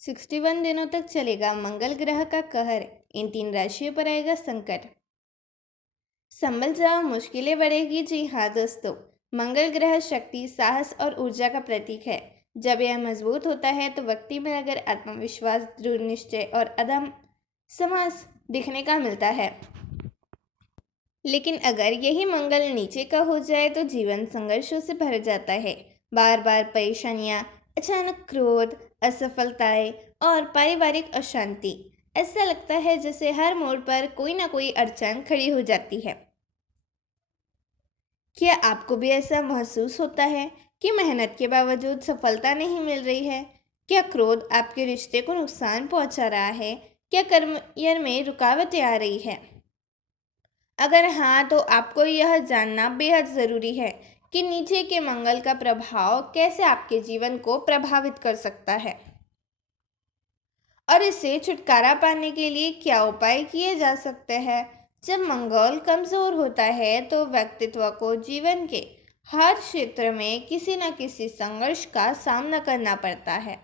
61 दिनों तक चलेगा मंगल ग्रह का कहर। इन 3 राशियों पर आएगा संकट। संभल जाओ, मुश्किलें बढ़ेगी। जी हाँ दोस्तों, मंगल ग्रह शक्ति, साहस और ऊर्जा का प्रतीक है। जब यह मजबूत होता है तो व्यक्ति में अगर आत्मविश्वास, दृढ़ निश्चय और अदम्य साहस दिखने का मिलता है। लेकिन अगर यही मंगल नीचे का हो जाए तो जीवन संघर्षों से भर जाता है। बार बार परेशानियां, अचानक क्रोध, असफलताएं और पारिवारिक अशांति। ऐसा लगता है जैसे हर मोड़ पर कोई ना कोई अड़चन खड़ी हो जाती है। क्या आपको भी ऐसा महसूस होता है कि मेहनत के बावजूद सफलता नहीं मिल रही है? क्या क्रोध आपके रिश्ते को नुकसान पहुंचा रहा है? क्या करियर में रुकावटें आ रही है? अगर हाँ, तो आपको यह जानना बेहद ज़रूरी है कि नीचे के मंगल का प्रभाव कैसे आपके जीवन को प्रभावित कर सकता है और इससे छुटकारा पाने के लिए क्या उपाय किए जा सकते हैं। जब मंगल कमज़ोर होता है तो व्यक्तित्व को जीवन के हर क्षेत्र में किसी न किसी संघर्ष का सामना करना पड़ता है।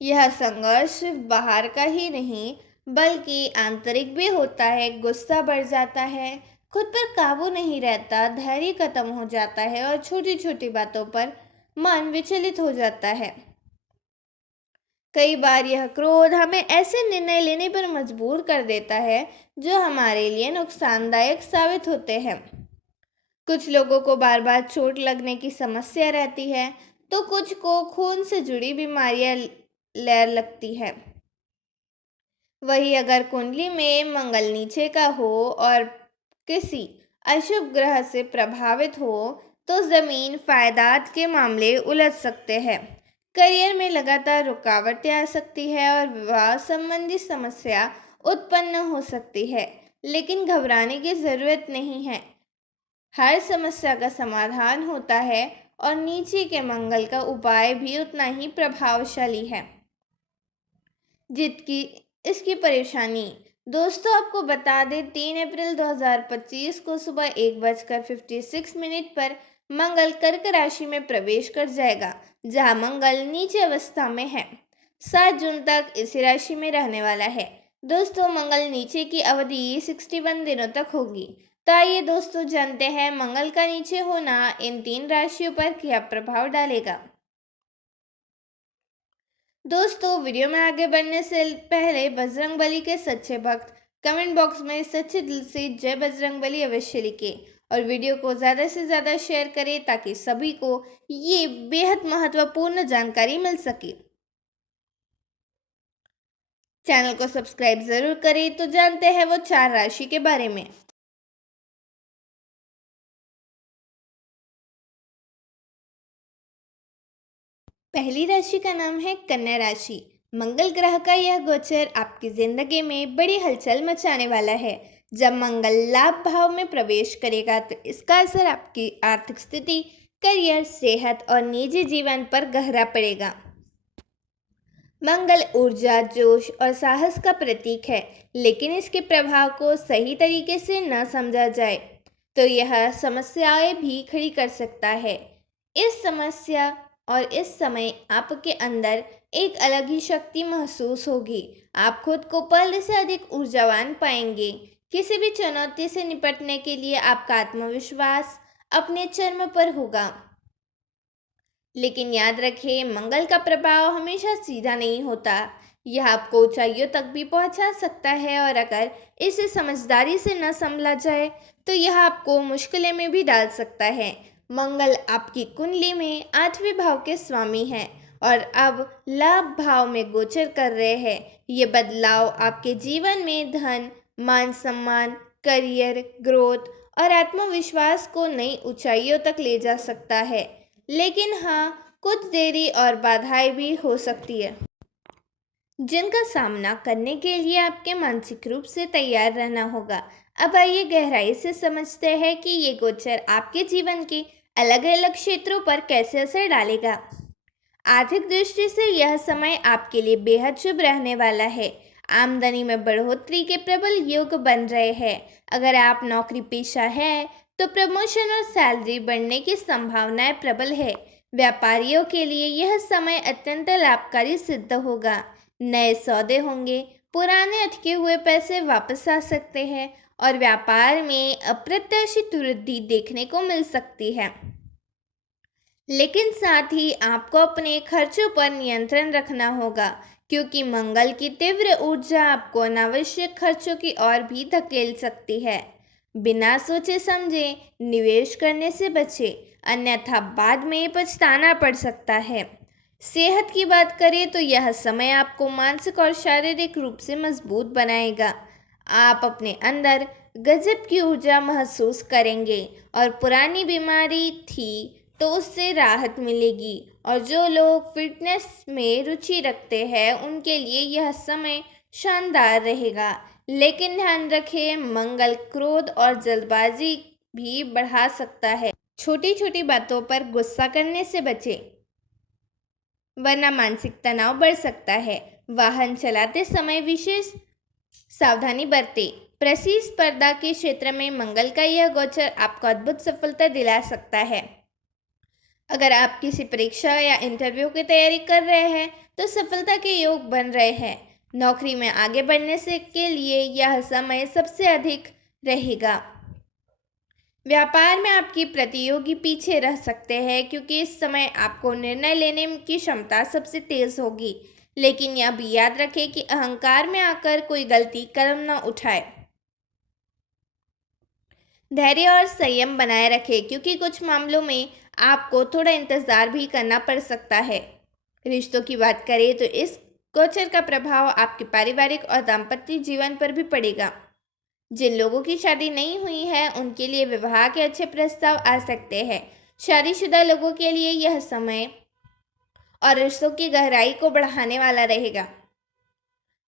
यह संघर्ष सिर्फ बाहर का ही नहीं बल्कि आंतरिक भी होता है। गुस्सा बढ़ जाता है, खुद पर काबू नहीं रहता, धैर्य खत्म हो जाता है और छोटी छोटी बातों पर मन विचलित हो जाता है। कई बार यह क्रोध हमें ऐसे निर्णय लेने पर मजबूर कर देता है जो हमारे लिए नुकसानदायक साबित होते हैं। कुछ लोगों को बार बार चोट लगने की समस्या रहती है तो कुछ को खून से जुड़ी बीमारियां लगती है। वही अगर कुंडली में मंगल नीचे का हो और किसी अशुभ ग्रह से प्रभावित हो तो जमीन फायदात के मामले उलझ सकते हैं। करियर में लगातार रुकावटें आ सकती है और विवाह संबंधी समस्या उत्पन्न हो सकती है। लेकिन घबराने की ज़रूरत नहीं है। हर समस्या का समाधान होता है और नीचे के मंगल का उपाय भी उतना ही प्रभावशाली है जितकी इसकी परेशानी। दोस्तों, आपको बता दें 3 अप्रैल 2025 को सुबह 1:56 पर मंगल कर्क राशि में प्रवेश कर जाएगा, जहां मंगल नीचे अवस्था में है। 7 जून तक इसी राशि में रहने वाला है। दोस्तों, मंगल नीचे की अवधि 61 दिनों तक होगी। तो आइए दोस्तों जानते हैं मंगल का नीचे होना इन 3 राशियों पर क्या प्रभाव डालेगा। दोस्तों, वीडियो में आगे बढ़ने से पहले बजरंगबली के सच्चे भक्त कमेंट बॉक्स में सच्चे दिल से जय बजरंगबली अवश्य लिखें और वीडियो को ज़्यादा से ज़्यादा शेयर करें ताकि सभी को ये बेहद महत्वपूर्ण जानकारी मिल सके। चैनल को सब्सक्राइब ज़रूर करें। तो जानते हैं वो 4 राशि के बारे में। पहली राशि का नाम है कन्या राशि। मंगल ग्रह का यह गोचर आपकी जिंदगी में बड़ी हलचल मचाने वाला है। जब मंगल लाभ भाव में प्रवेश करेगा तो इसका असर आपकी आर्थिक स्थिति, करियर, सेहत और निजी जीवन पर गहरा पड़ेगा। मंगल ऊर्जा, जोश और साहस का प्रतीक है, लेकिन इसके प्रभाव को सही तरीके से न समझा जाए तो यह समस्याएं भी खड़ी कर सकता है। इस समस्या और इस समय आपके अंदर एक अलग ही शक्ति महसूस होगी। आप खुद को पहले से अधिक ऊर्जावान पाएंगे। किसी भी चुनौती से निपटने के लिए आपका आत्मविश्वास अपने चरम पर होगा। लेकिन याद रखें, मंगल का प्रभाव हमेशा सीधा नहीं होता। यह आपको ऊंचाइयों तक भी पहुंचा सकता है और अगर इसे समझदारी से न संभला जाए तो यह आपको मुश्किलें में भी डाल सकता है। मंगल आपकी कुंडली में 8वें भाव के स्वामी हैं और अब लाभ भाव में गोचर कर रहे हैं। ये बदलाव आपके जीवन में धन, मान सम्मान, करियर, ग्रोथ और आत्मविश्वास को नई ऊंचाइयों तक ले जा सकता है। लेकिन हाँ, कुछ देरी और बाधाएं भी हो सकती है जिनका सामना करने के लिए आपके मानसिक रूप से तैयार रहना होगा। अब आइए गहराई से समझते हैं कि ये गोचर आपके जीवन के अलग अलग क्षेत्रों पर कैसे असर डालेगा। आर्थिक दृष्टि से यह समय आपके लिए बेहद शुभ रहने वाला है। आमदनी में बढ़ोतरी के प्रबल योग बन रहे हैं। अगर आप नौकरी पेशा है तो प्रमोशन और सैलरी बढ़ने की संभावनाएं प्रबल है। व्यापारियों के लिए यह समय अत्यंत लाभकारी सिद्ध होगा। नए सौदे होंगे, पुराने अटके हुए पैसे वापस आ सकते हैं और व्यापार में अप्रत्याशित वृद्धि देखने को मिल सकती है। लेकिन साथ ही आपको अपने खर्चों पर नियंत्रण रखना होगा, क्योंकि मंगल की तीव्र ऊर्जा आपको अनावश्यक खर्चों की ओर भी धकेल सकती है। बिना सोचे समझे निवेश करने से बचें, अन्यथा बाद में पछताना पड़ सकता है। सेहत की बात करें तो यह समय आपको मानसिक और शारीरिक रूप से मजबूत बनाएगा। आप अपने अंदर गजब की ऊर्जा महसूस करेंगे और पुरानी बीमारी थी तो उससे राहत मिलेगी। और जो लोग फिटनेस में रुचि रखते हैं उनके लिए यह समय शानदार रहेगा। लेकिन ध्यान रखें, मंगल क्रोध और जल्दबाजी भी बढ़ा सकता है। छोटी छोटी बातों पर गुस्सा करने से बचें, वरना मानसिक तनाव बढ़ सकता है। वाहन चलाते समय विशेष सावधानी बरतें। प्रतिस्पर्धा के क्षेत्र में मंगल का यह गोचर आपको अद्भुत सफलता दिला सकता है। अगर आप किसी परीक्षा या इंटरव्यू की तैयारी कर रहे हैं तो सफलता के योग बन रहे हैं। नौकरी में आगे बढ़ने से के लिए यह समय सबसे अधिक रहेगा। व्यापार में आपकी प्रतियोगी पीछे रह सकते हैं, क्योंकि इस समय आपको निर्णय लेने की क्षमता सबसे तेज होगी। लेकिन यह भी याद रखें कि अहंकार में आकर कोई गलती कदम न उठाए। धैर्य और संयम बनाए रखें, क्योंकि कुछ मामलों में आपको थोड़ा इंतजार भी करना पड़ सकता है। रिश्तों की बात करें तो इस गोचर का प्रभाव आपके पारिवारिक और दाम्पत्य जीवन पर भी पड़ेगा। जिन लोगों की शादी नहीं हुई है उनके लिए विवाह के अच्छे प्रस्ताव आ सकते हैं। शादीशुदा लोगों के लिए यह समय और रिश्तों की गहराई को बढ़ाने वाला रहेगा।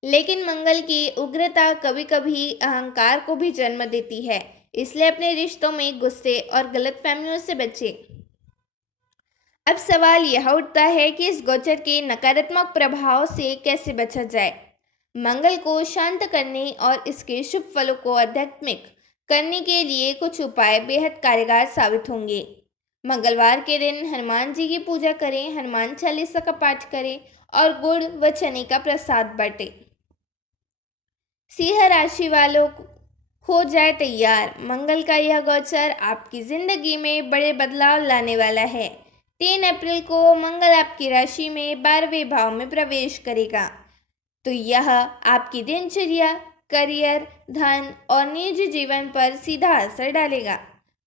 लेकिन मंगल की उग्रता कभी कभी अहंकार को भी जन्म देती है, इसलिए अपने रिश्तों में गुस्से और गलतफहमियों से बचें। अब सवाल यह उठता है कि इस गोचर के नकारात्मक प्रभाव से कैसे बचा जाए। मंगल को शांत करने और इसके शुभ फलों को आध्यात्मिक करने के लिए कुछ उपाय बेहद कारगर साबित होंगे। मंगलवार के दिन हनुमान जी की पूजा करें, हनुमान चालीसा का पाठ करें और गुड़ व चने का प्रसाद बांटें। सिंह राशि वालों हो जाए तैयार, मंगल का यह गोचर आपकी जिंदगी में बड़े बदलाव लाने वाला है। 3 अप्रैल को मंगल आपकी राशि में 12वें भाव में प्रवेश करेगा, तो यह आपकी दिनचर्या, करियर, धन और निजी जीवन पर सीधा असर डालेगा।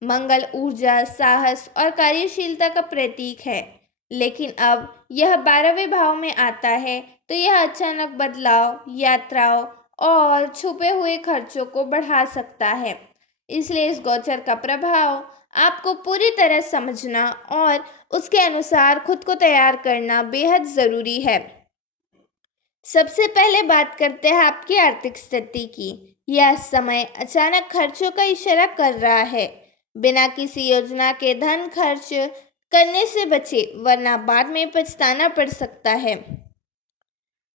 मंगल ऊर्जा, साहस और कार्यशीलता का प्रतीक है, लेकिन अब यह 12वें भाव में आता है तो यह अचानक बदलाव, यात्राओं और छुपे हुए खर्चों को बढ़ा सकता है। इसलिए इस गोचर का प्रभाव आपको पूरी तरह समझना और उसके अनुसार खुद को तैयार करना बेहद ज़रूरी है। सबसे पहले बात करते हैं आपकी आर्थिक स्थिति की। यह समय अचानक खर्चों का इशारा कर रहा है। बिना किसी योजना के धन खर्च करने से बचें, वरना बाद में पछताना पड़ सकता है।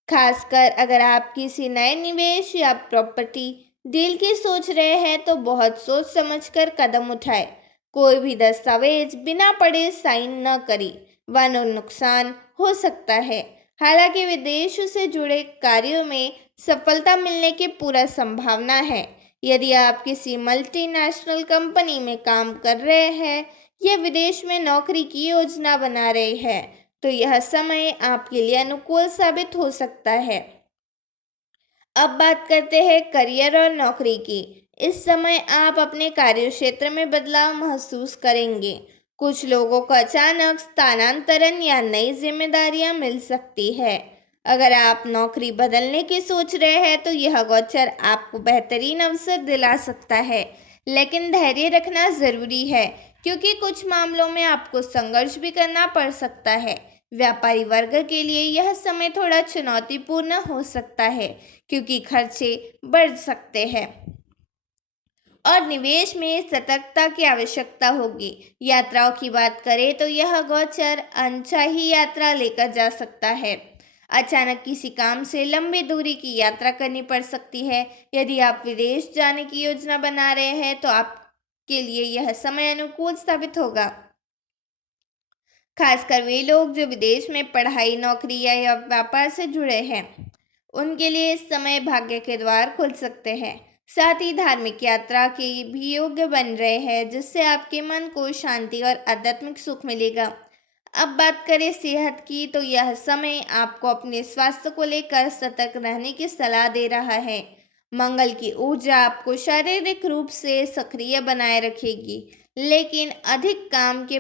खासकर अगर आप किसी नए निवेश या प्रॉपर्टी डील की सोच रहे हैं तो बहुत सोच समझकर कदम उठाएं। कोई भी दस्तावेज बिना पढ़े साइन न करें, वरना नुकसान हो सकता है। हालांकि विदेश से जुड़े कार्यों में सफलता मिलने की पूरा संभावना है। यदि आप किसी मल्टीनेशनल कंपनी में काम कर रहे हैं या विदेश में नौकरी की योजना बना रहे हैं तो यह समय आपके लिए अनुकूल साबित हो सकता है। अब बात करते हैं करियर और नौकरी की। इस समय आप अपने कार्य क्षेत्र में बदलाव महसूस करेंगे। कुछ लोगों को अचानक स्थानांतरण या नई जिम्मेदारियां मिल सकती है। अगर आप नौकरी बदलने की सोच रहे हैं तो यह गोचर आपको बेहतरीन अवसर दिला सकता है, लेकिन धैर्य रखना ज़रूरी है, क्योंकि कुछ मामलों में आपको संघर्ष भी करना पड़ सकता है। व्यापारी वर्ग के लिए यह समय थोड़ा चुनौतीपूर्ण हो सकता है, क्योंकि खर्चे बढ़ सकते हैं और निवेश में सतर्कता की आवश्यकता होगी। यात्राओं की बात करें तो यह गोचर अनचाही यात्रा लेकर जा सकता है। अचानक किसी काम से लंबी दूरी की यात्रा करनी पड़ सकती है। यदि आप विदेश जाने की योजना बना रहे हैं तो आपके लिए यह समय अनुकूल साबित होगा। खासकर वे लोग जो विदेश में पढ़ाई, नौकरी या व्यापार से जुड़े हैं, उनके लिए इस समय भाग्य के द्वार खुल सकते हैं। साथ ही धार्मिक यात्रा के भी योग्य बन रहे हैं, जिससे आपके मन को शांति और आध्यात्मिक सुख मिलेगा। अब बात करें सेहत की, तो यह समय आपको अपने स्वास्थ्य को लेकर सतर्क रहने की सलाह दे रहा है। मंगल की ऊर्जा आपको शारीरिक रूप से सक्रिय बनाए रखेगी, लेकिन अधिक काम के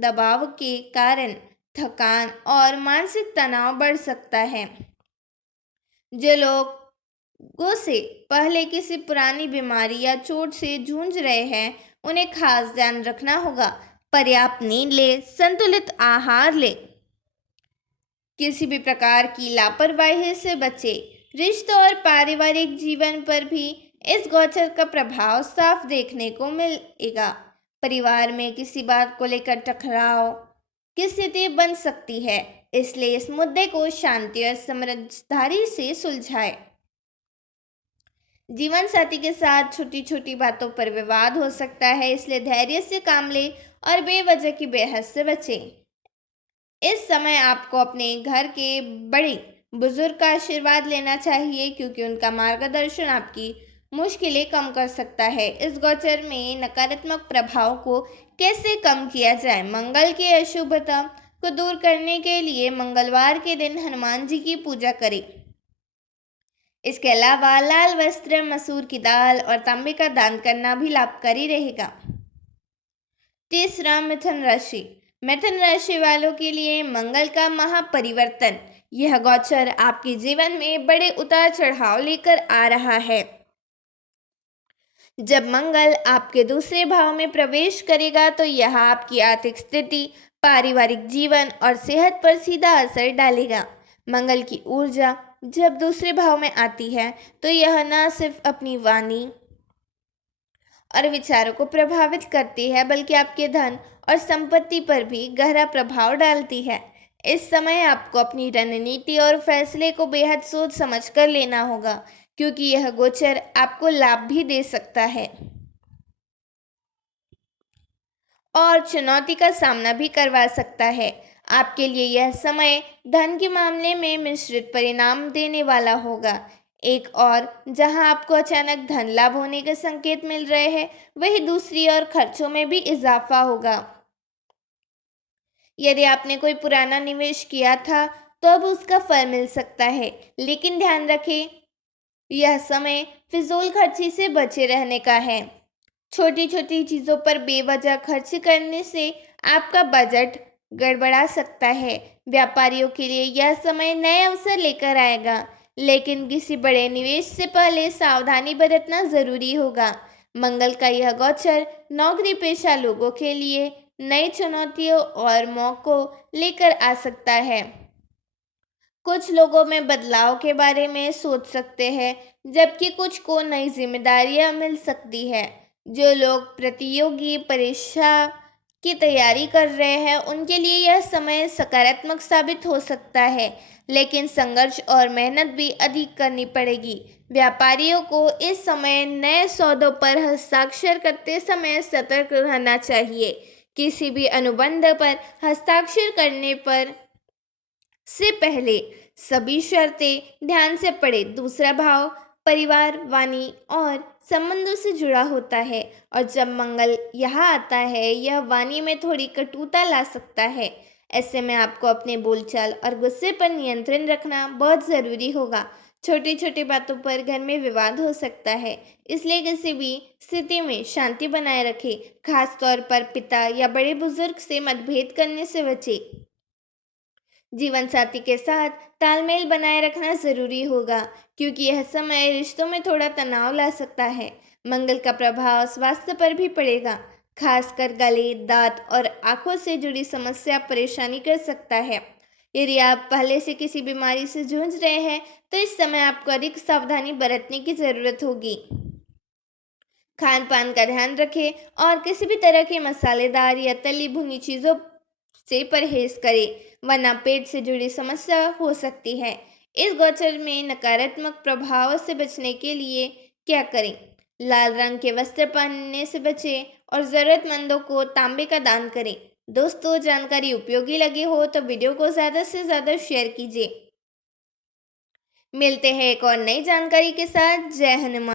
दबाव के कारण थकान और मानसिक तनाव बढ़ सकता है। जो लोगों से पहले किसी पुरानी बीमारी या चोट से जूझ रहे हैं, उन्हें खास ध्यान रखना होगा। पर्याप्त नींद ले, संतुलित आहार ले, किसी भी प्रकार की लापरवाही से बचे। रिश्तों और पारिवारिक जीवन पर भी इस गोचर का प्रभाव साफ देखने को मिलेगा। परिवार में किसी बात को लेकर टकराव की स्थिति बन सकती है, इसलिए इस मुद्दे को शांति और समझदारी से सुलझाएं। जीवन साथी के साथ छोटी छोटी बातों पर विवाद हो सकता है, इसलिए धैर्य से काम ले और बेवजह की बहस से बचें। इस समय आपको अपने घर के बड़े बुजुर्ग का आशीर्वाद लेना चाहिए, क्योंकि उनका मार्गदर्शन आपकी मुश्किलें कम कर सकता है। इस गोचर में नकारात्मक प्रभाव को कैसे कम किया जाए? मंगल की अशुभता को दूर करने के लिए मंगलवार के दिन हनुमान जी की पूजा करें। इसके अलावा लाल वस्त्र, मसूर की दाल और तांबे का दान करना भी लाभकारी रहेगा। तीसरा, मिथुन राशि। मिथुन राशि वालों के लिए मंगल का महापरिवर्तन। यह गोचर आपके जीवन में बड़े उतार चढ़ाव लेकर आ रहा है। जब मंगल आपके दूसरे भाव में प्रवेश करेगा, तो यह आपकी आर्थिक स्थिति, पारिवारिक जीवन और सेहत पर सीधा असर डालेगा। मंगल की ऊर्जा जब दूसरे भाव में आती है, तो यह न सिर्फ अपनी वाणी और विचारों को प्रभावित करती है, बल्कि आपके धन और संपत्ति पर भी गहरा प्रभाव डालती है। इस समय आपको अपनी रणनीति और फैसले को बेहद सोच समझ कर लेना होगा, क्योंकि यह गोचर आपको लाभ भी दे सकता है और चुनौती का सामना भी करवा सकता है। आपके लिए यह समय धन के मामले में मिश्रित परिणाम देने वाला होगा। एक और जहां आपको अचानक धन लाभ होने के संकेत मिल रहे हैं, वही दूसरी ओर खर्चों में भी इजाफा होगा। यदि आपने कोई पुराना निवेश किया था, तो अब उसका फल मिल सकता है, लेकिन ध्यान रखें, यह समय फिजूल खर्ची से बचे रहने का है। छोटी छोटी चीज़ों पर बेवजह खर्च करने से आपका बजट गड़बड़ा सकता है। व्यापारियों के लिए यह समय नए अवसर लेकर आएगा, लेकिन किसी बड़े निवेश से पहले सावधानी बरतना जरूरी होगा। मंगल का यह गोचर नौकरी पेशा लोगों के लिए नई चुनौतियों और मौकों लेकर आ सकता है। कुछ लोगों में बदलाव के बारे में सोच सकते हैं, जबकि कुछ को नई जिम्मेदारियां मिल सकती है। जो लोग प्रतियोगी परीक्षा की तैयारी कर रहे हैं, उनके लिए यह समय सकारात्मक साबित हो सकता है, लेकिन संघर्ष और मेहनत भी अधिक करनी पड़ेगी। व्यापारियों को इस समय नए सौदों पर हस्ताक्षर करते समय सतर्क रहना चाहिए। किसी भी अनुबंध पर हस्ताक्षर करने पर से पहले सभी शर्तें ध्यान से पढ़ें। दूसरा भाव परिवार, वाणी और संबंधों से जुड़ा होता है, और जब मंगल यहाँ आता है, यह वाणी में थोड़ी कटुता ला सकता है। ऐसे में आपको अपने बोलचाल और गुस्से पर नियंत्रण रखना बहुत ज़रूरी होगा। छोटी छोटी बातों पर घर में विवाद हो सकता है, इसलिए किसी भी स्थिति में शांति बनाए रखें। खास तौर पर पिता या बड़े बुजुर्ग से मतभेद करने से बचें। जीवन साथी के साथ तालमेल बनाए रखना जरूरी होगा, क्योंकि यह समय रिश्तों में थोड़ा तनाव ला सकता है। मंगल का प्रभाव स्वास्थ्य पर भी पड़ेगा, खासकर गले, दांत और आंखों से जुड़ी समस्या परेशानी कर सकता है। यदि आप पहले से किसी बीमारी से जूझ रहे हैं, तो इस समय आपको अधिक सावधानी बरतने की जरूरत होगी। खान पान का ध्यान रखें और किसी भी तरह के मसालेदार या तली भुनी चीज़ों से परहेज करें, वरना पेट से जुड़ी समस्या हो सकती है। इस गोचर में नकारात्मक प्रभाव से बचने के लिए क्या करें? लाल रंग के वस्त्र पहनने से बचें और ज़रूरतमंदों को तांबे का दान करें। दोस्तों, जानकारी उपयोगी लगी हो तो वीडियो को ज़्यादा से ज़्यादा शेयर कीजिए। मिलते हैं एक और नई जानकारी के साथ। जय हनुमान।